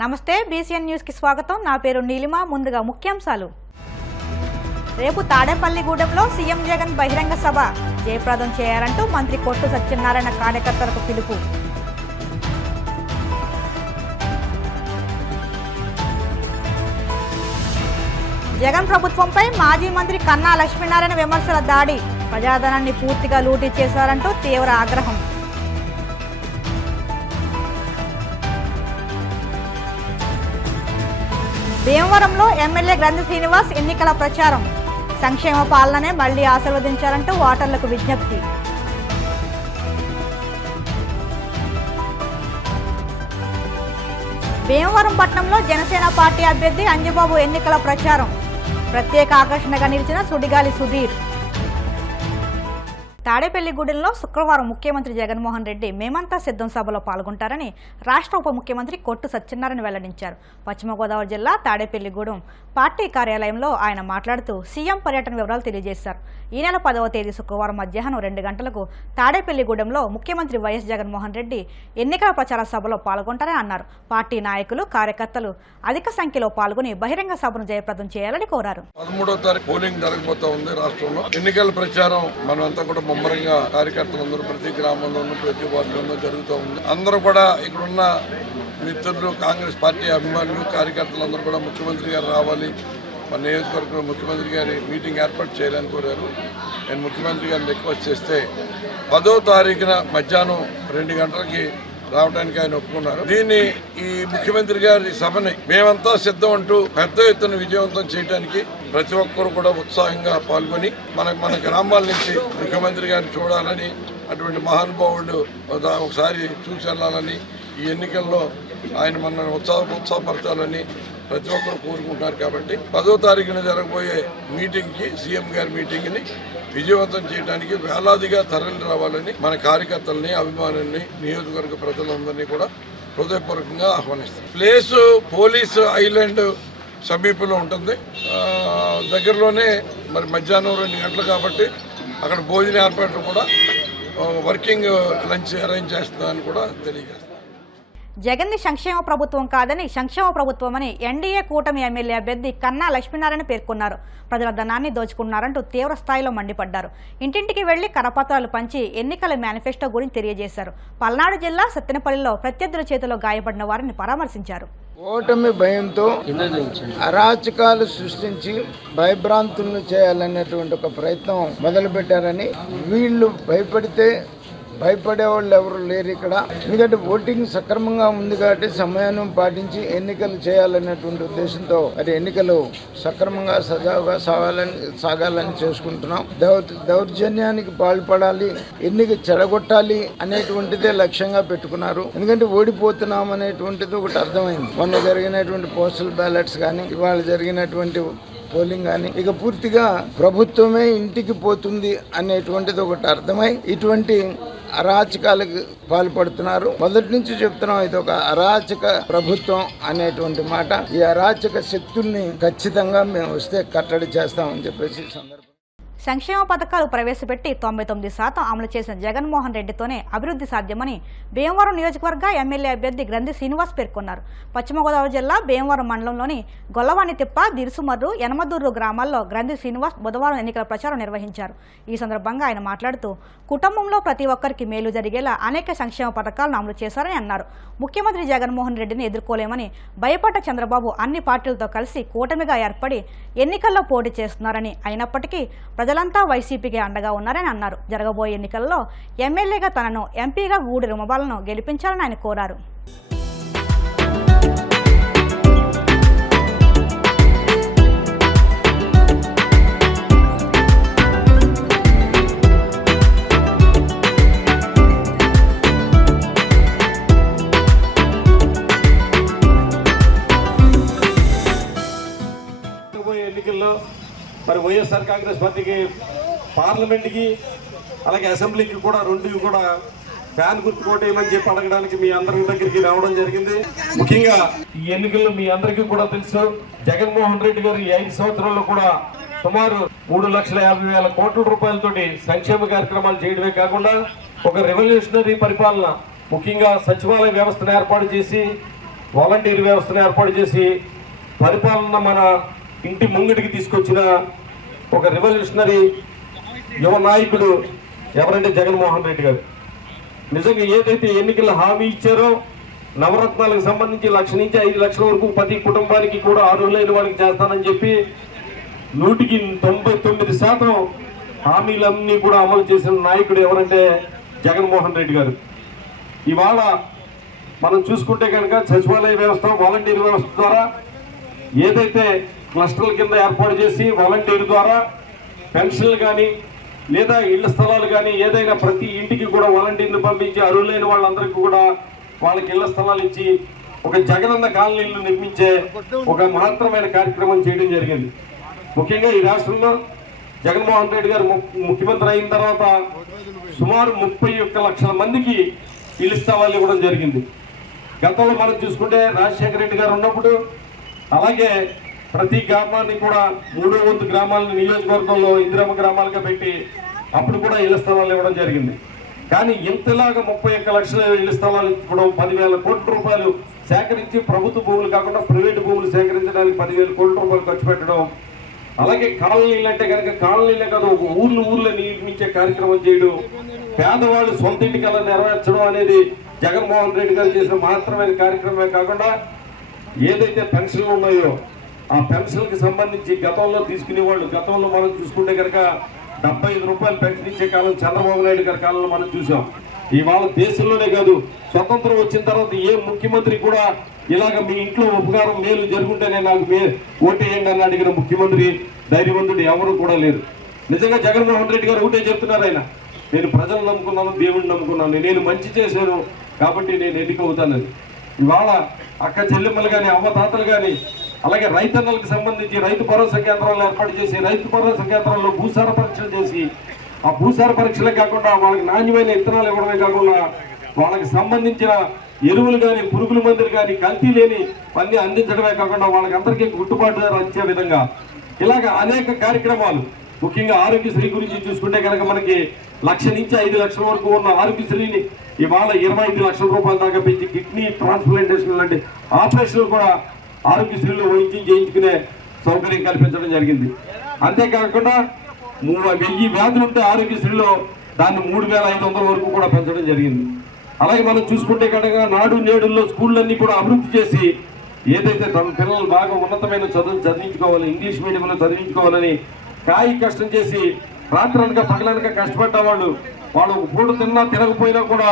నమస్తే BCN news కి స్వాగతం. నా పేరు నీలిమ. ముందుగా ముఖ్యాంశాలు. రేపు తాడేపల్లిగూడెంలో సీఎం జగన్ బహిరంగ సభ జయప్రదం చేయాలంటూ మంత్రి కొట్టు సత్యనారాయణ కార్యకర్తలకు పిలుపు. జగన్ ప్రభుత్వంపై మాజీ మంత్రి కన్నా లక్ష్మీనారాయణ విమర్శల దాడి. ప్రజాధనాన్ని పూర్తిగా లూటీ చేశారంటూ తీవ్ర ఆగ్రహం. భీమవరంలో ఎమ్మెల్యే గ్రంథి శ్రీనివాస్ ఎన్నికల ప్రచారం. సంక్షేమ పాలననే మళ్లీ ఆశీర్వదించాలంటూ ఓటర్లకు విజ్ఞప్తి. భీమవరం పట్టణంలో జనసేన పార్టీ అభ్యర్థి అంజబాబు ఎన్నికల ప్రచారం. ప్రత్యేక ఆకర్షణగా నిలిచిన సుడిగాలి సుధీర్. తాడేపల్లిగూడెంలో శుక్రవారం ముఖ్యమంత్రి జగన్మోహన్ రెడ్డి మేమంతా సిద్ధం సభలో పాల్గొంటారని రాష్ట్ర ఉప ముఖ్యమంత్రి కొట్టు సత్యనారాయణ వెల్లడించారు. పశ్చిమ గోదావరి జిల్లా తాడేపల్లిగూడెం పార్టీ కార్యాలయంలో ఆయన మాట్లాడుతూ సీఎం పర్యటన వివరాలు తెలియజేశారు. ఈ నెల 10వ తేదీ శుక్రవారం మధ్యాహ్నం 2 గంటలకు తాడేపల్లిగూడెంలో ముఖ్యమంత్రి వైఎస్ జగన్మోహన్ రెడ్డి ఎన్నికల ప్రచార సభలో పాల్గొంటారని అన్నారు. పార్టీ నాయకులు, కార్యకర్తలు అధిక సంఖ్యలో పాల్గొని బహిరంగ సభను జయప్రదం చేయాలని కోరారు. 13వ తారీఖు పోలింగ్ జరగబోతా ఉంది. రాష్ట్రంలో ఎన్నికల ప్రచారం మనమంతా కూడా ముమ్మరంగా కార్యకర్తలందరూ ప్రతి గ్రామంలోనూ ప్రతి వార్డులోనూ జరుగుతూ ఉంది. అందరూ కూడా ఇక్కడున్న మిత్రులు, కాంగ్రెస్ పార్టీ అభిమానులు, కార్యకర్తలందరూ కూడా ముఖ్యమంత్రి గారు రావాలి, మన నియోజకవర్గంలో ముఖ్యమంత్రి గారి మీటింగ్ ఏర్పాటు చేయాలని కోరారు. నేను ముఖ్యమంత్రి గారిని రిక్వెస్ట్ చేస్తే 10వ తారీఖున మధ్యాహ్నం 2 గంటలకి రావడానికి ఆయన ఒప్పుకున్నారు. దీన్ని ఈ ముఖ్యమంత్రి గారి సభని మేమంతా సిద్ధం అంటూ పెద్ద ఎత్తున విజయవంతం చేయడానికి ప్రతి ఒక్కరు కూడా ఉత్సాహంగా పాల్గొని మన గ్రామాల నుంచి ముఖ్యమంత్రి గారిని చూడాలని, అటువంటి మహానుభావుడు ఒకసారి చూసి వెళ్ళాలని, ఈ ఎన్నికల్లో ఆయన మన ఉత్సాహపరచాలని ప్రతి ఒక్కరు కోరుకుంటున్నారు. కాబట్టి 10వ తారీఖున జరగబోయే మీటింగ్కి, సీఎం గారి మీటింగ్ని విజయవంతం చేయడానికి వేలాదిగా తరలి రావాలని మన కార్యకర్తలని, అభిమానుల్ని, నియోజకవర్గ ప్రజలందరినీ కూడా హృదయపూర్వకంగా ఆహ్వానిస్తారు. ప్లేసు పోలీసు ఐలాండ్ సమీపంలో ఉంటుంది. దగ్గరలోనే మరి మధ్యాహ్నం 2 గంటలు కాబట్టి అక్కడ భోజన ఏర్పాట్లు కూడా వర్కింగ్ లంచ్ అరేంజ్ చేస్తుందని కూడా తెలియజేస్తారు. జగన్ది సంక్షేమ ప్రభుత్వం కాదని సంక్షేమ ప్రభుత్వమని ఎన్డీఏ కూటమి ఎమ్మెల్యే అభ్యర్థి కన్నా లక్ష్మీనారాయణ పేర్కొన్నారు. ప్రజల ధనాన్ని దోచుకున్నారంటూ తీవ్ర స్థాయిలో మండిపడ్డారు. ఇంటింటికి వెళ్లి కరపత్రాలు పంచి ఎన్నికల మేనిఫెస్టో గురించి తెలియజేశారు. పల్నాడు జిల్లా సత్తెనపల్లిలో ప్రత్యర్థుల చేతిలో గాయపడిన వారిని పరామర్శించారు. ఓటమి భయంతో అరాచకాలు సృష్టించి భయభ్రాంతులను చేయాలనేటువంటి ఒక ప్రయత్నం మొదలుపెట్టారని, వీళ్ళు భయపడే వాళ్ళు ఎవరు లేరు ఇక్కడ. ఎందుకంటే ఓటింగ్ సక్రమంగా ఉంది కాబట్టి సమయాన్ని పాటించి ఎన్నికలు చేయాలనేటువంటి ఉద్దేశంతో మరి ఎన్నికలు సక్రమంగా సజావుగా సాగాలని చేసుకుంటున్నాం. దౌర్జన్యానికి పాల్పడాలి, ఎన్నిక చెడగొట్టాలి అనేటువంటిదే లక్ష్యంగా పెట్టుకున్నారు. ఎందుకంటే ఓడిపోతున్నాం అనేటువంటిది ఒకటి అర్థమైంది. మొన్న జరిగినటువంటి పోస్టల్ బ్యాలెట్స్ కానీ, ఇవాళ జరిగినటువంటి పోలింగ్ కానీ, ఇక పూర్తిగా ప్రభుత్వమే ఇంటికి పోతుంది అనేటువంటిది ఒకటి అర్థమై ఇటువంటి అరాచకాలకు పాల్పడుతున్నారు. మొదటి నుంచి చెప్తున్నాం, ఇది ఒక అరాచక ప్రభుత్వం అనేటువంటి మాట. ఈ అరాచక శక్తుల్ని ఖచ్చితంగా మేము వస్తే కట్టడి చేస్తామని చెప్పేసి సందర్భం. సంక్షేమ పథకాలు ప్రవేశపెట్టి 99% అమలు చేసిన జగన్మోహన్ రెడ్డితోనే అభివృద్ధి సాధ్యమని భీమవరం నియోజకవర్గ ఎమ్మెల్యే అభ్యర్థి గ్రంథి శ్రీనివాస్ పేర్కొన్నారు. పశ్చిమ గోదావరి జిల్లా భీమవరం మండలంలోని గొల్లవాణితిప్ప, దిరుసుమర్రు, యనమదూరు గ్రామాల్లో గ్రంథి శ్రీనివాస్ బుధవారం ఎన్నికల ప్రచారం నిర్వహించారు. ఈ సందర్భంగా ఆయన మాట్లాడుతూ కుటుంబంలో ప్రతి ఒక్కరికి మేలు జరిగేలా అనేక సంక్షేమ పథకాలను అమలు చేశారని అన్నారు. ముఖ్యమంత్రి జగన్మోహన్ రెడ్డిని ఎదుర్కోలేమని భయపడ్డ చంద్రబాబు అన్ని పార్టీలతో కలిసి కూటమిగా ఏర్పడి ఎన్నికల్లో పోటీ చేస్తున్నారని, అయినప్పటికీ ప్రజలంతా వైసీపీకి అండగా ఉన్నారని అన్నారు. జరగబోయే ఎన్నికల్లో ఎమ్మెల్యేగా తనను, ఎంపీగా గూడి రుమబాలను గెలిపించాలని ఆయన కోరారు. ఎన్నికల్లో మరి వైఎస్ఆర్ కాంగ్రెస్ పార్టీకి పార్లమెంట్కి అలాగే అసెంబ్లీకి కూడా 2 కూడా ఫ్యాన్ గుర్తు కోటేయమని చెప్పి అడగడానికి మీ అందరి దగ్గరికి రావడం జరిగింది. ముఖ్యంగా ఈ ఎన్నికల్లో మీ అందరికీ కూడా తెలుసు, జగన్మోహన్ రెడ్డి గారు ఈ 5 సంవత్సరాల్లో కూడా సుమారు 3,50,000 కోట్ల రూపాయలతోటి సంక్షేమ కార్యక్రమాలు చేయడమే కాకుండా ఒక రెవల్యూషనరీ పరిపాలన, ముఖ్యంగా సచివాలయ వ్యవస్థను ఏర్పాటు చేసి వాలంటీర్ వ్యవస్థను ఏర్పాటు చేసి పరిపాలన మన ఇంటి ముంగిటికి తీసుకొచ్చిన ఒక రెవల్యూషనరీ యువ నాయకుడు ఎవరంటే జగన్మోహన్ రెడ్డి గారు. నిజంగా ఏదైతే ఎన్నికల హామీ ఇచ్చారో నవరత్నాలకు సంబంధించి 1,00,000 నుంచి 5 లక్షల వరకు ప్రతి కుటుంబానికి కూడా అర్హులైన వాళ్ళకి చేస్తానని చెప్పి 99% హామీలన్నీ కూడా అమలు చేసిన నాయకుడు ఎవరంటే జగన్మోహన్ రెడ్డి గారు. ఇవాళ మనం చూసుకుంటే కనుక సచివాలయ వ్యవస్థ వాలంటీర్ వ్యవస్థ ద్వారా ఏదైతే క్లస్టర్ల కింద ఏర్పాటు చేసి వాలంటీర్ ద్వారా పెన్షన్లు కానీ లేదా ఇళ్ల స్థలాలు కానీ ఏదైనా ప్రతి ఇంటికి కూడా వాలంటీర్లు పంపించి అర్హులైన వాళ్ళందరికీ కూడా వాళ్ళకి ఇళ్ల స్థలాలు ఇచ్చి ఒక జగనన్న కాలనీలు నిర్మించే ఒక మహత్తరమైన కార్యక్రమం చేయడం జరిగింది. ముఖ్యంగా ఈ రాష్ట్రంలో జగన్మోహన్ రెడ్డి గారు ముఖ్యమంత్రి అయిన తర్వాత సుమారు 31 లక్షల మందికి ఇళ్ల స్థలాలు ఇవ్వడం జరిగింది. గతంలో మనం చూసుకుంటే రాజశేఖర రెడ్డి గారు ఉన్నప్పుడు అలాగే ప్రతి గ్రామాన్ని కూడా 3వ వంతు గ్రామాలను నియోజకవర్గంలో ఇందిరమ్మ గ్రామాలుగా పెట్టి అప్పుడు కూడా ఇళ్ల స్థలాలు ఇవ్వడం జరిగింది. కానీ ఇంతలాగా 31 లక్షల ఇళ్ల స్థలాలు ఇవ్వడం 10,000 కోట్ల రూపాయలు సేకరించి ప్రభుత్వ భూములు కాకుండా ప్రైవేటు భూములు సేకరించడానికి 10,000 కోట్ల రూపాయలు ఖర్చు పెట్టడం, అలాగే కాలనీలు అంటే కనుక కాలనీలే కాదు ఒక ఊర్లో నిర్మించే కార్యక్రమం చేయడం, పేదవాళ్ళు సొంత ఇంటికల్లా నెరవేర్చడం అనేది జగన్మోహన్ రెడ్డి గారు చేసిన మహత్తరమైన కార్యక్రమమే కాకుండా ఏదైతే పెన్షన్లు ఉన్నాయో ఆ పెన్షన్కి సంబంధించి గతంలో తీసుకునేవాళ్ళు గతంలో మనం చూసుకుంటే కనుక 75 రూపాయలు పెన్షన్ ఇచ్చే కాలం చంద్రబాబు నాయుడు గారి కాలంలో మనం చూసాం. ఇవాళ దేశంలోనే కాదు స్వతంత్రం వచ్చిన తర్వాత ఏ ముఖ్యమంత్రి కూడా ఇలాగ మీ ఇంట్లో ఉపకారం మేలు జరుగుంటేనే నాకు ఓటేయండి అని అడిగిన ముఖ్యమంత్రి ధైర్యవంతుడు ఎవరు కూడా లేరు. నిజంగా జగన్మోహన్ రెడ్డి గారు ఒకటే చెప్తున్నారు, ఆయన నేను ప్రజలు నమ్ముకున్నాను, దేవుడిని నమ్ముకున్నాను, నేను మంచి చేశాను కాబట్టి నేను ఎన్నికవుతానని. ఇవాళ అక్క చెల్లెమ్మలు కానీ అవ్వతాతలు కానీ అలాగే రైతన్నలకు సంబంధించి రైతు భరోసా కేంద్రాలు ఏర్పాటు చేసి రైతు భరోసా కేంద్రాల్లో భూసార పరీక్షలు చేసి ఆ భూసార పరీక్షలే కాకుండా వాళ్ళకి నాణ్యమైన విత్తనాలు ఇవ్వడమే కాకుండా వాళ్ళకి సంబంధించిన ఎరువులు కానీ పురుగుల మందులు కానీ కల్తీ లేని పని అందించడమే కాకుండా వాళ్ళకి అందరికీ గిట్టుబాటు ధర వచ్చే విధంగా ఇలాగ అనేక కార్యక్రమాలు. ముఖ్యంగా ఆరోగ్యశ్రీ గురించి చూసుకుంటే కనుక మనకి 1,00,000 నుంచి 5 లక్షల వరకు ఉన్న ఆరోగ్యశ్రీని ఇవాళ 25 లక్షల రూపాయల దాకా పెంచి కిడ్నీ ట్రాన్స్ప్లాంటేషన్ లాంటి ఆపరేషన్లు కూడా ఆరోగ్యశ్రీలో వైద్యం చేయించుకునే సౌకర్యం కల్పించడం జరిగింది. అంతేకాకుండా 1000 వ్యాధులు ఉంటే ఆరోగ్యశ్రీలో దాన్ని 3,500 వరకు కూడా పెంచడం జరిగింది. అలాగే మనం చూసుకుంటే కనుక నాడు నేడుల్లో స్కూళ్ళన్నీ కూడా అభివృద్ధి చేసి ఏదైతే తమ పిల్లలు బాగా ఉన్నతమైన చదువులు చదివించుకోవాలి, ఇంగ్లీష్ మీడియంలో చదివించుకోవాలని కాయి కష్టం చేసి రాత్రనక పగలనక కష్టపడ్డ వాళ్ళు పూట తిన్నా తినకపోయినా కూడా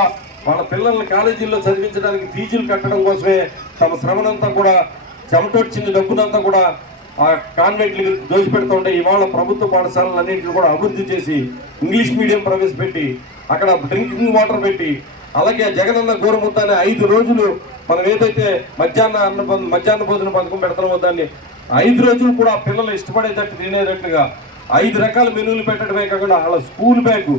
వాళ్ళ పిల్లల్ని కాలేజీల్లో చదివించడానికి ఫీజులు కట్టడం కోసమే తమ శ్రమనంతా కూడా చెమటొచ్చిన డబ్బునంతా కూడా ఆ కాన్వెంట్లకి దోషిపెడుతూ ఉంటే ఇవాళ ప్రభుత్వ పాఠశాలలన్నింటినీ కూడా అభివృద్ధి చేసి ఇంగ్లీష్ మీడియం ప్రవేశపెట్టి అక్కడ డ్రింకింగ్ వాటర్ పెట్టి అలాగే జగనన్న గోరుముద్ద అనే 5 రోజులు మనం ఏదైతే మధ్యాహ్న భోజన పథకం పెడతామో దాన్ని 5 రోజులు కూడా పిల్లలు ఇష్టపడేటట్టు తినేటట్టుగా 5 రకాల మెనూలు పెట్టడమే కాకుండా వాళ్ళ స్కూల్ బ్యాగు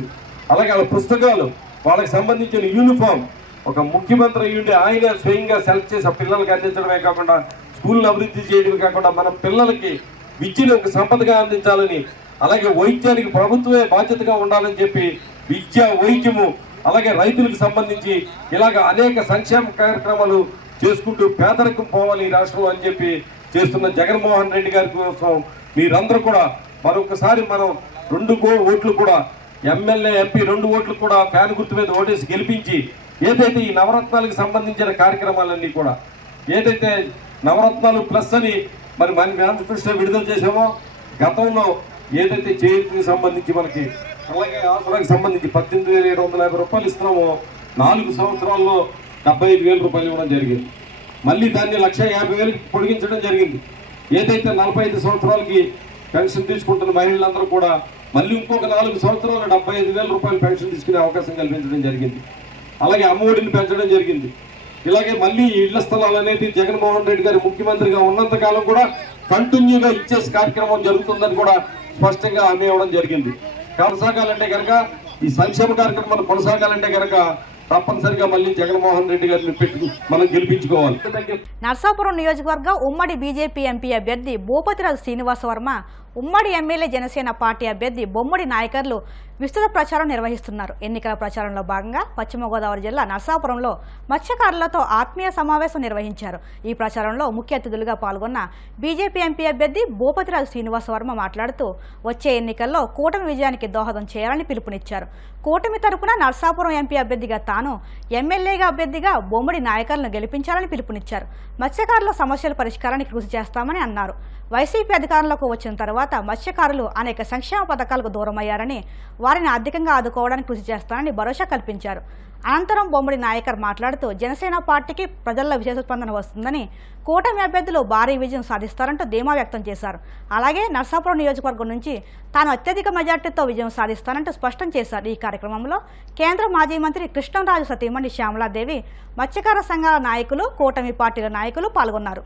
అలాగే వాళ్ళ పుస్తకాలు వాళ్ళకి సంబంధించిన యూనిఫామ్ ఒక ముఖ్యమంత్రి అయ్యుండి ఆయన స్వయంగా సెలెక్ట్ చేసి ఆ పిల్లలకి అందించడమే కాకుండా స్కూల్ని అభివృద్ధి చేయడమే కాకుండా మన పిల్లలకి విద్యను ఒక సంపదగా అందించాలని అలాగే వైద్యానికి ప్రభుత్వమే బాధ్యతగా ఉండాలని చెప్పి విద్య వైద్యము అలాగే రైతులకు సంబంధించి ఇలాగ అనేక సంక్షేమ కార్యక్రమాలు చేసుకుంటూ పేదరికం పోవాలి ఈ రాష్ట్రంలో అని చెప్పి చేస్తున్న జగన్మోహన్ రెడ్డి గారి కోసం మీరందరూ కూడా మరొకసారి మనం 2 ఓట్లు కూడా ఎమ్మెల్యే ఎంపీ 2 ఓట్లు కూడా ఫ్యాన్ గుర్తు మీద ఓటేసి గెలిపించి ఏదైతే ఈ నవరత్నాలకు సంబంధించిన కార్యక్రమాలన్నీ కూడా ఏదైతే నవరత్నాలు ప్లస్ అని మరి మన మేనిఫెస్టో విడుదల చేసామో గతంలో ఏదైతే చేతికి సంబంధించి మనకి అలాగే ఆసరాకి సంబంధించి 18,750 రూపాయలు ఇస్తున్నామో 4 సంవత్సరాల్లో 75,000 రూపాయలు ఇవ్వడం జరిగింది. మళ్ళీ దాన్ని 1,50,000 పొడిగించడం జరిగింది. ఏదైతే 45 సంవత్సరాలకి పెన్షన్ తీసుకుంటున్న మహిళలందరూ కూడా మళ్ళీ ఇంకొక 4 సంవత్సరాలు 75,000 రూపాయలు పెన్షన్ తీసుకునే అవకాశం కల్పించడం జరిగింది. అలాగే అమ్మఒడిని పెంచడం జరిగింది. ఇలాగే మళ్ళీ ఇళ్ల స్థలాలు అనేది జగన్మోహన్ రెడ్డి గారు ముఖ్యమంత్రిగా ఉన్నంత కాలం కూడా కంటిన్యూగా ఇచ్చే కార్యక్రమం జరుగుతుందని కూడా స్పష్టంగా హామీ ఇవ్వడం జరిగింది. కొనసాగాలంటే కనుక ఈ సంక్షేమ కార్యక్రమాలు కొనసాగాలంటే కనుక తప్పనిసరిగా మళ్ళీ జగన్మోహన్ రెడ్డి గారిని పెట్టి మనం గెలిపించుకోవాలి. నర్సాపురం నియోజకవర్గ ఉమ్మడి బీజేపీ ఎంపీ అభ్యర్థి భూపతిరాజు శ్రీనివాస వర్మ, ఉమ్మడి ఎమ్మెల్యే జనసేన పార్టీ అభ్యర్థి బొమ్మడి నాయకర్లు విస్తృత ప్రచారం నిర్వహిస్తున్నారు. ఎన్నికల ప్రచారంలో భాగంగా పశ్చిమ గోదావరి జిల్లా నర్సాపురంలో మత్స్యకారులతో ఆత్మీయ సమావేశం నిర్వహించారు. ఈ ప్రచారంలో ముఖ్య అతిథులుగా పాల్గొన్న బీజేపీ ఎంపీ అభ్యర్థి భూపతిరాజు శ్రీనివాస వర్మ మాట్లాడుతూ వచ్చే ఎన్నికల్లో కూటమి విజయానికి దోహదం చేయాలని పిలుపునిచ్చారు. కూటమి తరపున నర్సాపురం ఎంపీ అభ్యర్థిగా తాను, ఎమ్మెల్యేగా అభ్యర్థిగా బొమ్మడి నాయకర్లను గెలిపించాలని పిలుపునిచ్చారు. మత్స్యకారుల సమస్యల పరిష్కారానికి కృషి చేస్తామని అన్నారు. వైసీపీ అధికారంలోకి వచ్చిన తర్వాత మత్స్యకారులు అనేక సంక్షేమ పథకాలకు దూరమయ్యారని, వారిని ఆర్థికంగా ఆదుకోవడానికి కృషి చేస్తానని భరోసా కల్పించారు. అనంతరం బొమ్మడి నాయకర్ మాట్లాడుతూ జనసేన పార్టీకి ప్రజల్లో విశేష స్పందన వస్తుందని, కూటమి అభ్యర్థులు భారీ విజయం సాధిస్తారంటూ ధీమా వ్యక్తం చేశారు. అలాగే నర్సాపురం నియోజకవర్గం నుంచి తాను అత్యధిక మెజార్టీతో విజయం సాధిస్తానంటూ స్పష్టం చేశారు. ఈ కార్యక్రమంలో కేంద్ర మాజీ మంత్రి కృష్ణంరాజు సతీమణి శ్యామలాదేవి, మత్స్యకార సంఘాల నాయకులు, కూటమి పార్టీల నాయకులు పాల్గొన్నారు.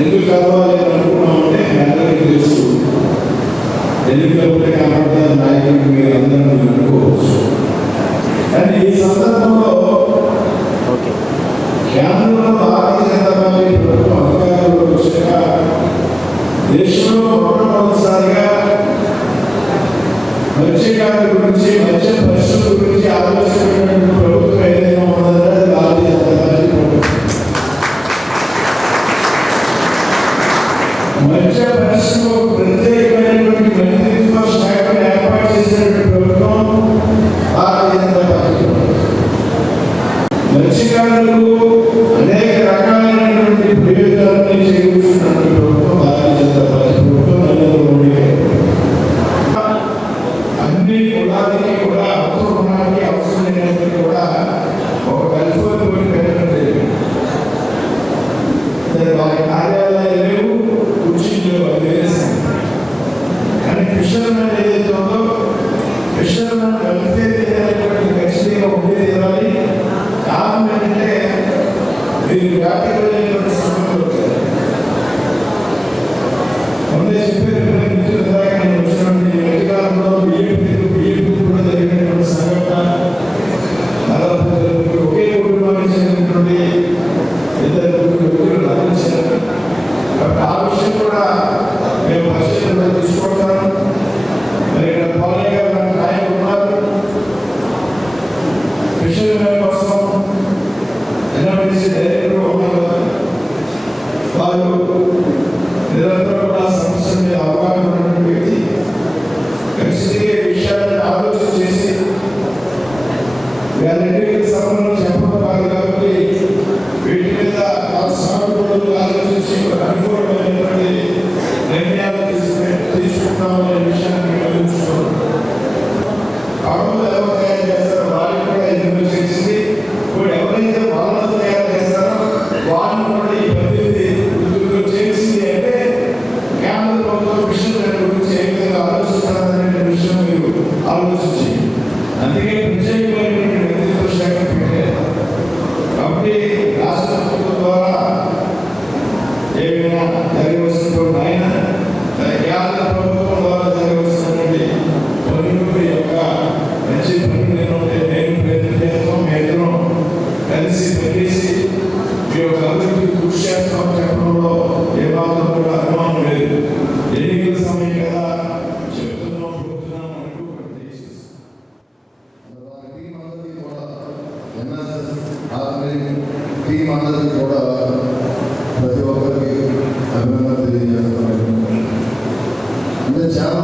ఎందుకు కావాలి అనుకున్నామంటే అందరికీ తెలుసు. ఎన్నికలపై కాబట్టి నాయకుడికి మీరు అందరూ అనుకోవచ్చు. కానీ ఈ సందర్భంలో కేంద్రంలో భారతీయ జనతా పార్టీ ప్రభుత్వం అధికారంలోకి వచ్చాక దేశంలో మొట్టమొదటిసారిగా మత్స్యకారుల గురించి, మత్స్య పరిశ్రమల గురించి ఆలోచించినటువంటి ప్రభుత్వం ఏదైనా ఉన్నదంటే భారతీయ జనతా పార్టీ ప్రభుత్వం. మత్స్య పరిశ్రమకు ప్రత్యేకమైనటువంటి మంత్రిత్వ శాఖను ఏర్పాటు చేసినటువంటి ప్రభుత్వం భారతీయ జనతా పార్టీ. మత్స్యకారులకు అనేక రకాలైనటువంటి ప్రయోజనాలను చేకూరుస్తున్నటువంటి ప్రభుత్వం భారతీయ జనతా పార్టీ ప్రభుత్వం. నరేంద్ర మోడీ అన్ని కులాలకి కూడా అవసరానికి అవసరమైనటువంటి కూడా ఒక కల్పన పెట్టడం జరిగింది. వారి కార్యాలయాలు లేవు, కుర్చీలు వేరేసాయి. కానీ ఫిషర్మెన్ ఏదైతే ఉందో ఫిషర్మెన్ వెల్ఫేర్ అనేటువంటి ఖచ్చితంగా ఉండేది ఇవ్వాలి. కారణం ఏంటంటే దీనికి వ్యాప్తిమైనటువంటి సమయంలో ముందే చెప్పేటువంటి మిత్రుల నేను వచ్చినటువంటి అధికారంలో బియ్యం కూడా జరిగినటువంటి సంఘటన, ఒకే కుటుంబానికి చెందినటువంటి ఇద్దరు వ్యక్తులు లభించారు. కాబట్టి ఆ విషయం కూడా మేము పరిశీలన తీసుకుంటాము. మరి ఇక్కడ పవన్ గారు ఆయన ఉన్నారు. ఫిషర్మెన్ కోసం ఎన్ఎండిసి డైరెక్టర్ ఉన్నారు. వారు నిరంతరం కూడా సమస్య మీద అవగాహన ఉన్నటువంటి వ్యక్తి. ఖచ్చితంగా ఈ విషయాన్ని ఆలోచన చేసి వీళ్ళందరికీ సమయంలో చెప్పడం కాదు కాబట్టి వీటి మీద సానుకూలంగా ఆలోచించి అనుకూలమైనటువంటి నిర్ణయాలు తీసుకుంటామనే విషయాన్ని గమనించుకోవాలి. కాకుండా ఎవరు తయారు చేస్తారో వారిని కూడా ఎన్నికలు చేసింది. ఇప్పుడు ఎవరైతే వాళ్ళతో తయారు చేస్తారో వారిని కూడా ఈ 18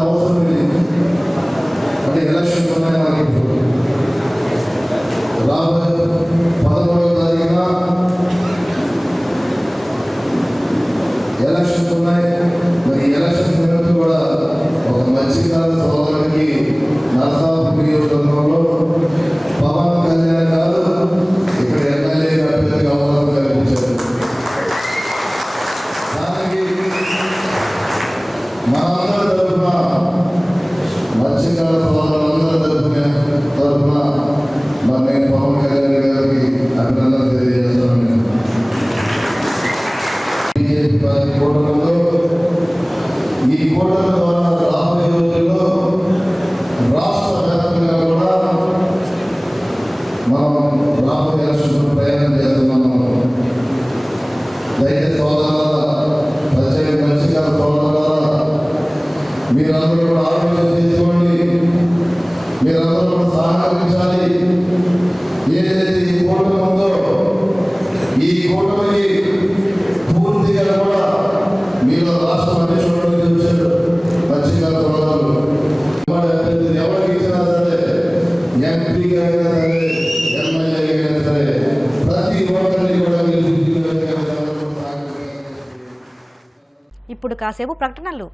అవసరం లేదు. అంటే ఎలక్షన్స్ ఉన్నాయి మనకి. ఇప్పుడు రాబోయే 11వ తారీఖున ఎలక్షన్స్ ఉన్నాయి. మరి ఎలక్షన్ గురించి కూడా ఒక మత్స్యకార సోదరుడికి నరసాపురం నియోజకవర్గంలో పవన్ కళ్యాణ్ గారు ఇక్కడ ఎమ్మెల్యే అభ్యర్థిగా అవకాశం కల్పించారు. దానికి మనందరి తరఫున మత్స్యకార సోదరులందరి తరఫున నేను పవన్ కళ్యాణ్ గారికి అభినందన తెలియజేస్తున్నాను. బీజేపీ పార్టీ కూటమిలో ఈ కూటమి ద్వారా రాబోయే రోజుల్లో రాష్ట్ర వ్యాప్తంగా కూడా మనం రాబోయే ఎలక్షన్ ప్రయాణం చేస్తున్నాము. రైతు సోదరుల ప్రత్యేక మత్స్యకార సోదరుల మీరందరూ కూడా ఆలోచన చేసుకోండి. మీరందరూ కూడా సహకరించాలి. ఏదైతే ఈ కూటమి ఉందో ఈ కూటమికి పూర్తిగా కూడా మీలో రాష్ట్ర అధ్యక్షుడు వచ్చారు మత్స్యకార సోదరులు. ఎవరికి ఇచ్చినా సరే, ఎంపీగా అయినా సరే, ఎమ్మెల్యే అయినా సరే, ప్రతి ఒక్కరిని కూడా మీరు ఇప్పుడు కాసేపు ప్రకటనలు.